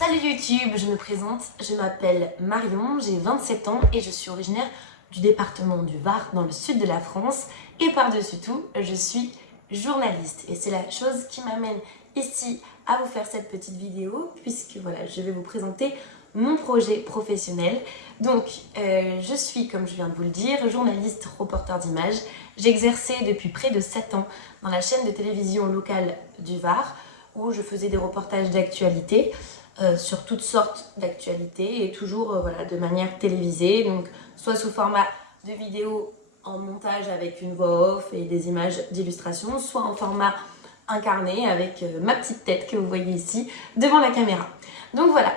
Salut YouTube, je me présente, je m'appelle Marion, j'ai 27 ans et je suis originaire du département du Var dans le sud de la France et par-dessus tout, je suis journaliste et c'est la chose qui m'amène ici à vous faire cette petite vidéo puisque voilà, je vais vous présenter mon projet professionnel. Donc, je suis, comme je viens de vous le dire, journaliste reporter d'images. J'ai exercé depuis près de 7 ans dans la chaîne de télévision locale du Var où je faisais des reportages d'actualité. Sur toutes sortes d'actualités et toujours voilà, de manière télévisée, donc soit sous format de vidéo en montage avec une voix off et des images d'illustration, soit en format incarné avec ma petite tête que vous voyez ici devant la caméra. Donc voilà,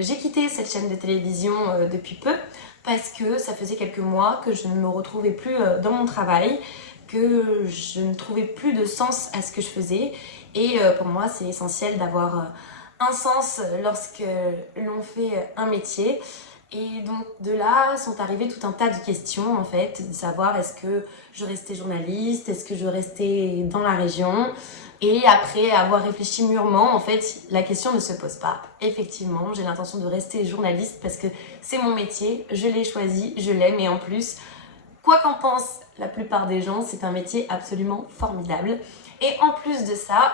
j'ai quitté cette chaîne de télévision depuis peu parce que ça faisait quelques mois que je ne me retrouvais plus dans mon travail, que je ne trouvais plus de sens à ce que je faisais et pour moi c'est essentiel d'avoir un sens lorsque l'on fait un métier. Et donc de là sont arrivées tout un tas de questions en fait, de savoir est-ce que je restais journaliste, est-ce que je restais dans la région. Et après avoir réfléchi mûrement, en fait, la question ne se pose pas. Effectivement, j'ai l'intention de rester journaliste parce que c'est mon métier, je l'ai choisi, je l'aime et en plus, quoi qu'en pense la plupart des gens, c'est un métier absolument formidable. Et en plus de ça,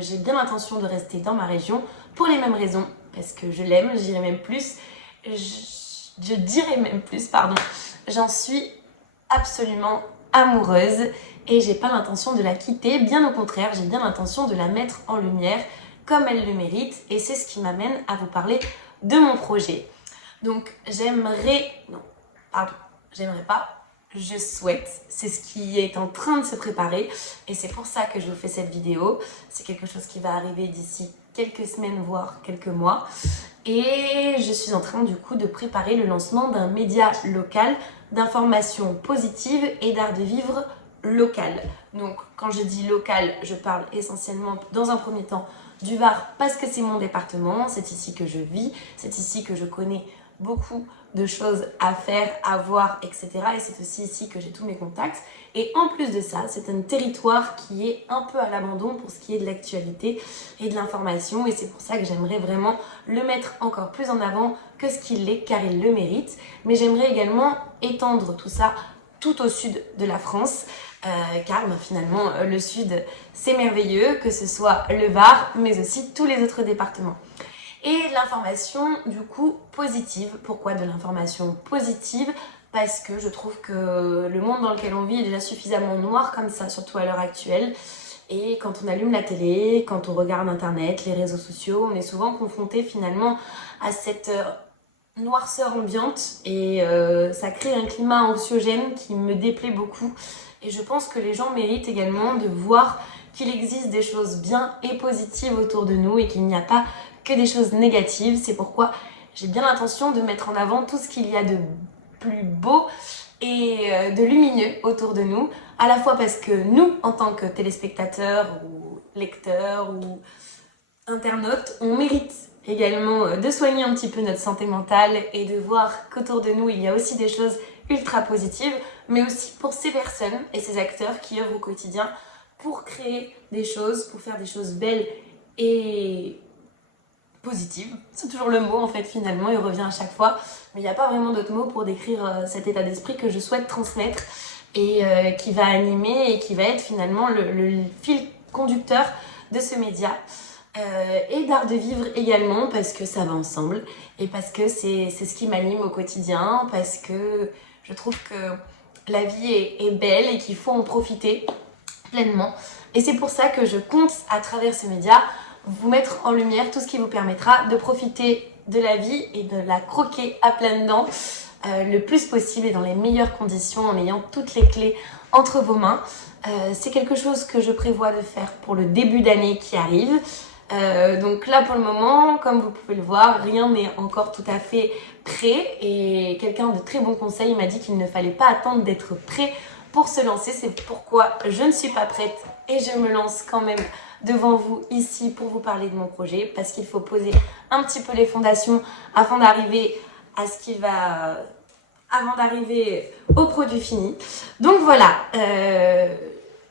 j'ai bien l'intention de rester dans ma région pour les mêmes raisons, parce que je l'aime, je dirais même plus, pardon. J'en suis absolument amoureuse et j'ai pas l'intention de la quitter, bien au contraire, j'ai bien l'intention de la mettre en lumière comme elle le mérite et c'est ce qui m'amène à vous parler de mon projet. Donc j'aimerais pas, je souhaite, c'est ce qui est en train de se préparer et c'est pour ça que je vous fais cette vidéo. C'est quelque chose qui va arriver d'ici quelques semaines voire quelques mois et je suis en train du coup de préparer le lancement d'un média local d'information positive et d'art de vivre local. Donc quand je dis local, je parle essentiellement dans un premier temps du Var parce que c'est mon département, c'est ici que je vis, c'est ici que je connais beaucoup de choses à faire, à voir, etc. Et c'est aussi ici que j'ai tous mes contacts. Et en plus de ça, c'est un territoire qui est un peu à l'abandon pour ce qui est de l'actualité et de l'information. Et c'est pour ça que j'aimerais vraiment le mettre encore plus en avant que ce qu'il est, car il le mérite. Mais j'aimerais également étendre tout ça tout au sud de la France. Car finalement, le sud, c'est merveilleux, que ce soit le Var, mais aussi tous les autres départements. Et l'information du coup positive. Pourquoi de l'information positive? Parce que je trouve que le monde dans lequel on vit est déjà suffisamment noir comme ça, surtout à l'heure actuelle. Et quand on allume la télé, quand on regarde internet, les réseaux sociaux, on est souvent confronté finalement à cette noirceur ambiante et ça crée un climat anxiogène qui me déplaît beaucoup. Et je pense que les gens méritent également de voir qu'il existe des choses bien et positives autour de nous et qu'il n'y a pas que des choses négatives. C'est pourquoi j'ai bien l'intention de mettre en avant tout ce qu'il y a de plus beau et de lumineux autour de nous, à la fois parce que nous, en tant que téléspectateurs ou lecteurs ou internautes, on mérite également de soigner un petit peu notre santé mentale et de voir qu'autour de nous, il y a aussi des choses ultra positives, mais aussi pour ces personnes et ces acteurs qui œuvrent au quotidien pour créer des choses, pour faire des choses belles et positive, c'est toujours le mot en fait finalement, il revient à chaque fois, mais il n'y a pas vraiment d'autre mot pour décrire cet état d'esprit que je souhaite transmettre et qui va animer et qui va être finalement le fil conducteur de ce média et d'art de vivre également parce que ça va ensemble et parce que c'est ce qui m'anime au quotidien, parce que je trouve que la vie est belle et qu'il faut en profiter pleinement et c'est pour ça que je compte à travers ce média vous mettre en lumière tout ce qui vous permettra de profiter de la vie et de la croquer à pleines dents le plus possible et dans les meilleures conditions en ayant toutes les clés entre vos mains. C'est quelque chose que je prévois de faire pour le début d'année qui arrive. Donc là pour le moment, comme vous pouvez le voir, rien n'est encore tout à fait prêt et quelqu'un de très bon conseil m'a dit qu'il ne fallait pas attendre d'être prêt pour se lancer. C'est pourquoi je ne suis pas prête et je me lance quand même devant vous ici pour vous parler de mon projet parce qu'il faut poser un petit peu les fondations avant d'arriver à ce qui va avant d'arriver au produit fini. Donc voilà,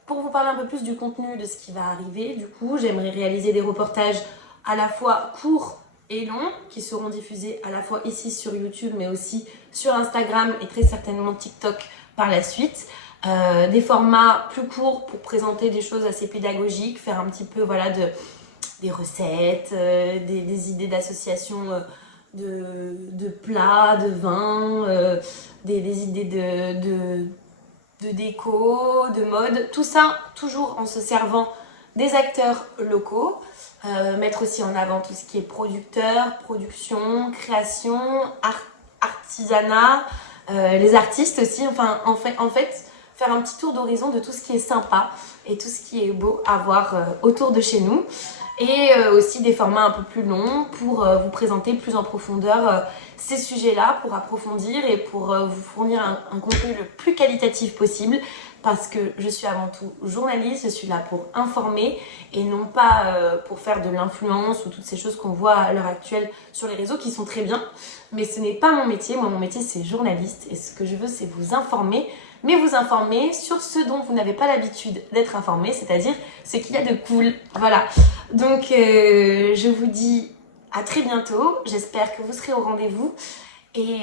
pour vous parler un peu plus du contenu de ce qui va arriver, du coup j'aimerais réaliser des reportages à la fois courts et longs, qui seront diffusés à la fois ici sur YouTube, mais aussi sur Instagram et très certainement TikTok par la suite. Des formats plus courts pour présenter des choses assez pédagogiques, faire un petit peu voilà, des recettes, des idées d'association de plats, de vins, des idées de déco, de mode, tout ça toujours en se servant des acteurs locaux. Mettre aussi en avant tout ce qui est producteur, production, création, artisanat, les artistes aussi, enfin en fait faire un petit tour d'horizon de tout ce qui est sympa et tout ce qui est beau à voir autour de chez nous. Et aussi des formats un peu plus longs pour vous présenter plus en profondeur ces sujets-là, pour approfondir et pour vous fournir un contenu le plus qualitatif possible, parce que je suis avant tout journaliste, je suis là pour informer et non pas pour faire de l'influence ou toutes ces choses qu'on voit à l'heure actuelle sur les réseaux qui sont très bien, mais ce n'est pas mon métier. Moi, mon métier, c'est journaliste et ce que je veux, c'est vous informer, mais vous informer sur ce dont vous n'avez pas l'habitude d'être informé, c'est-à-dire ce qu'il y a de cool. Voilà. Donc, je vous dis à très bientôt. J'espère que vous serez au rendez-vous et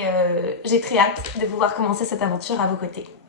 j'ai très hâte de vous voir commencer cette aventure à vos côtés.